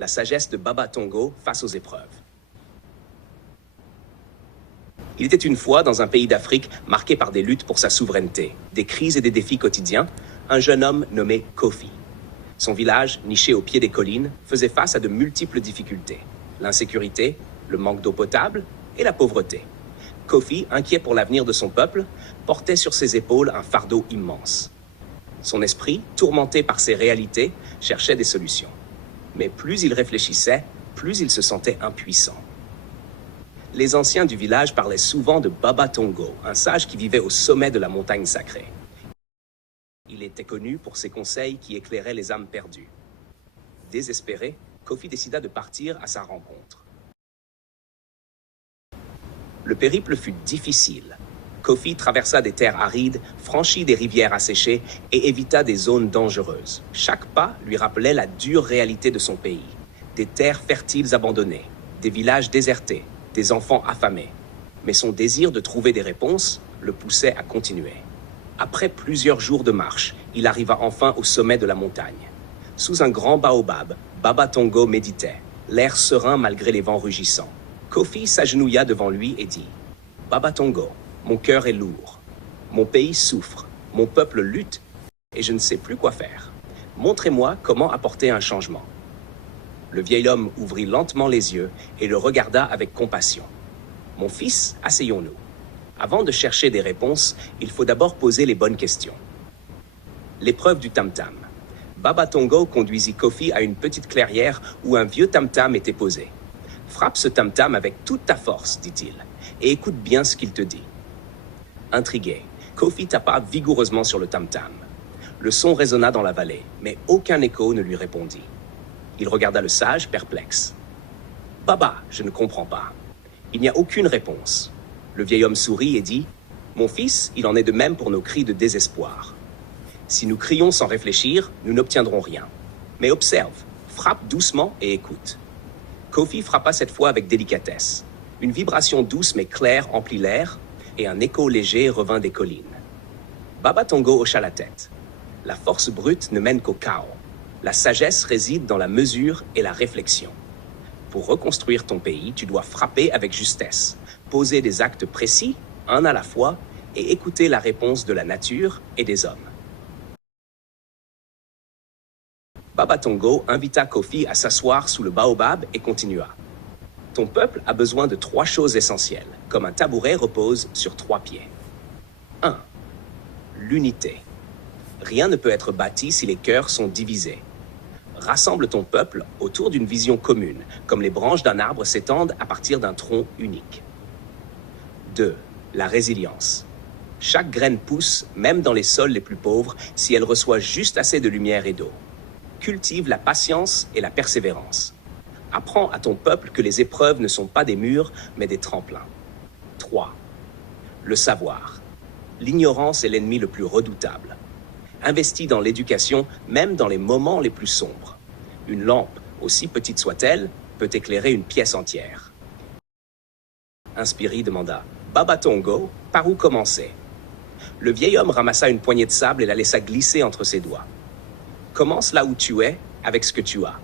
la sagesse de Baba Tongo face aux épreuves. Il était une fois, dans un pays d'Afrique marqué par des luttes pour sa souveraineté, des crises et des défis quotidiens, un jeune homme nommé Kofi. Son village, niché au pied des collines, faisait face à de multiples difficultés. L'insécurité, le manque d'eau potable et la pauvreté. Kofi, inquiet pour l'avenir de son peuple, portait sur ses épaules un fardeau immense. Son esprit, tourmenté par ces réalités, cherchait des solutions. Mais plus il réfléchissait, plus il se sentait impuissant. Les anciens du village parlaient souvent de Baba Tongo, un sage qui vivait au sommet de la montagne sacrée. Il était connu pour ses conseils qui éclairaient les âmes perdues. Désespéré, Kofi décida de partir à sa rencontre. Le périple fut difficile. Kofi traversa des terres arides, franchit des rivières asséchées et évita des zones dangereuses. Chaque pas lui rappelait la dure réalité de son pays. Des terres fertiles abandonnées, des villages désertés, des enfants affamés. Mais son désir de trouver des réponses le poussait à continuer. Après plusieurs jours de marche, il arriva enfin au sommet de la montagne. Sous un grand baobab, Baba Tongo méditait, l'air serein malgré les vents rugissants. Kofi s'agenouilla devant lui et dit « Baba Tongo, mon cœur est lourd. Mon pays souffre, mon peuple lutte et je ne sais plus quoi faire. Montrez-moi comment apporter un changement. » Le vieil homme ouvrit lentement les yeux et le regarda avec compassion. « Mon fils, asseyons-nous. Avant de chercher des réponses, il faut d'abord poser les bonnes questions. » L'épreuve du tam-tam. Baba Tongo conduisit Kofi à une petite clairière où un vieux tam-tam était posé. « Frappe ce tam-tam avec toute ta force, dit-il, et écoute bien ce qu'il te dit. » Intrigué, Kofi tapa vigoureusement sur le tam-tam. Le son résonna dans la vallée, mais aucun écho ne lui répondit. Il regarda le sage, perplexe. « Baba, je ne comprends pas. Il n'y a aucune réponse. » Le vieil homme sourit et dit « Mon fils, il en est de même pour nos cris de désespoir. Si nous crions sans réfléchir, nous n'obtiendrons rien. Mais observe, frappe doucement et écoute. » Kofi frappa cette fois avec délicatesse. Une vibration douce mais claire emplit l'air et un écho léger revint des collines. Baba Tongo hocha la tête. La force brute ne mène qu'au chaos. La sagesse réside dans la mesure et la réflexion. Pour reconstruire ton pays, tu dois frapper avec justesse, poser des actes précis, un à la fois, et écouter la réponse de la nature et des hommes. Baba Tongo invita Kofi à s'asseoir sous le baobab et continua. Ton peuple a besoin de 3 choses essentielles, comme un tabouret repose sur 3 pieds. 1. L'unité. Rien ne peut être bâti si les cœurs sont divisés. Rassemble ton peuple autour d'une vision commune, comme les branches d'un arbre s'étendent à partir d'un tronc unique. 2. La résilience. Chaque graine pousse, même dans les sols les plus pauvres, si elle reçoit juste assez de lumière et d'eau. Cultive la patience et la persévérance. Apprends à ton peuple que les épreuves ne sont pas des murs, mais des tremplins. 3. Le savoir. L'ignorance est l'ennemi le plus redoutable. Investis dans l'éducation, même dans les moments les plus sombres. Une lampe, aussi petite soit-elle, peut éclairer une pièce entière. Inspiré demanda « Baba Tongo, par où commencer ?» Le vieil homme ramassa une poignée de sable et la laissa glisser entre ses doigts. « Commence là où tu es, avec ce que tu as. »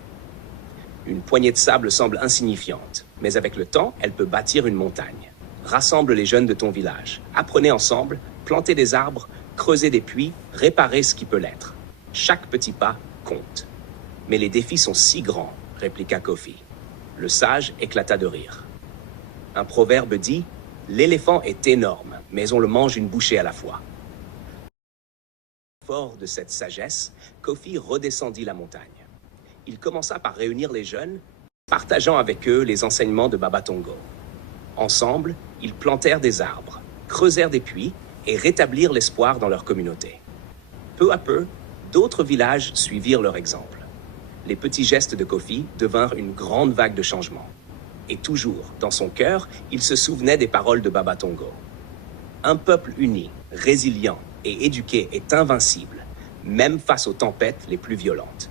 Une poignée de sable semble insignifiante, mais avec le temps, elle peut bâtir une montagne. Rassemble les jeunes de ton village. Apprenez ensemble, plantez des arbres, creusez des puits, réparez ce qui peut l'être. Chaque petit pas compte. Mais les défis sont si grands, répliqua Kofi. Le sage éclata de rire. Un proverbe dit « L'éléphant est énorme, mais on le mange une bouchée à la fois. » Fort de cette sagesse, Kofi redescendit la montagne. Il commença par réunir les jeunes, partageant avec eux les enseignements de Baba Tongo. Ensemble, ils plantèrent des arbres, creusèrent des puits et rétablirent l'espoir dans leur communauté. Peu à peu, d'autres villages suivirent leur exemple. Les petits gestes de Kofi devinrent une grande vague de changement. Et toujours, dans son cœur, il se souvenait des paroles de Baba Tongo. Un peuple uni, résilient et éduqué est invincible, même face aux tempêtes les plus violentes.